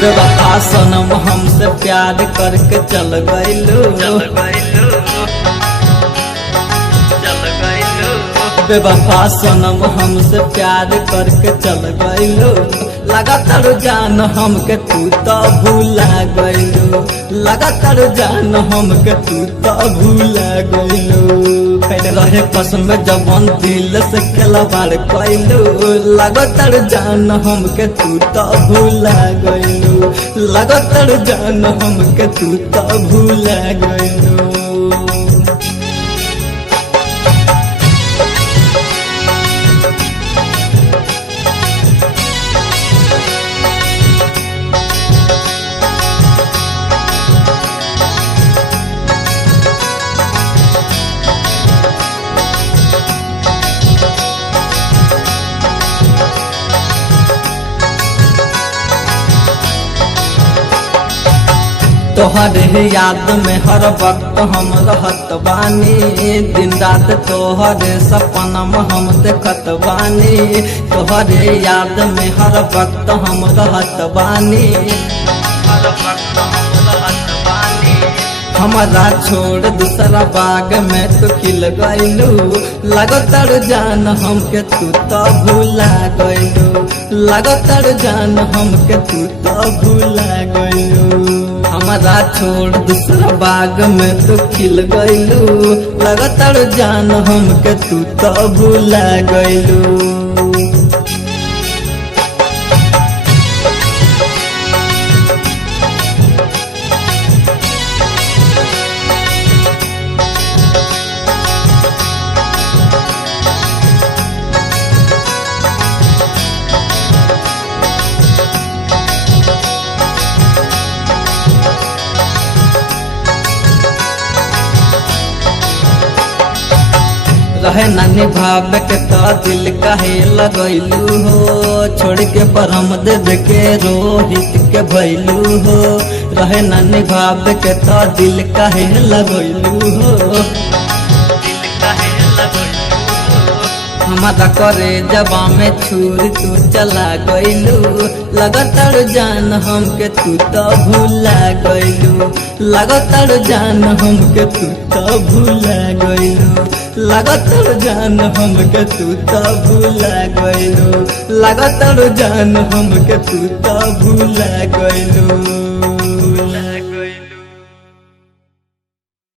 बेवफा सनम हमसे प्यार करके चल गइलू। बेवफा सनम हमसे प्यार करके चल गइलू। लगातार जान हमके तू तो भूला गइलू। लगातार जान हमके तू तो भूला गइलू। फिर रहे कसम जवन दिल से खिलवाड़ कइलू। लगातार जान हमके तू तो भूला गइलू। लगातार जान हमके तू तो भूला गइलू। तोहरे याद में हर वक्त हम रहत बानी। दिन रात तोहरे सपना में हम देखत बानी। तोहरे याद में हर वक्त हम रहत बानी। हमारा छोड़ दूसरा बाग में तो खिल गइलू। लगातार जान हमके तू तो भूला गइलू। लगातार जान हमके तू तो भूला गइलू। हमारा छोड़ दूसरा बाग में तो खिल गइलू। लगातार जान हमके तू तो भूला गइलू। रहे नानी भाव के तो दिल काहे लगैलू हो। छोड़ के परम देव के रोहित के भैलू हो। रहे नानी भाव के तो दिल काहे लगैलू हो। हमारा करे जबा में छुर तू चला गइलू। लगातार जान हमके तू तो भूला गइलू। लगातार जान हमके तू तो भूला गइलू। लगातार जान हमके तू तो भूला गइलू। लगातार जान हमके तू तो भूला गइलू।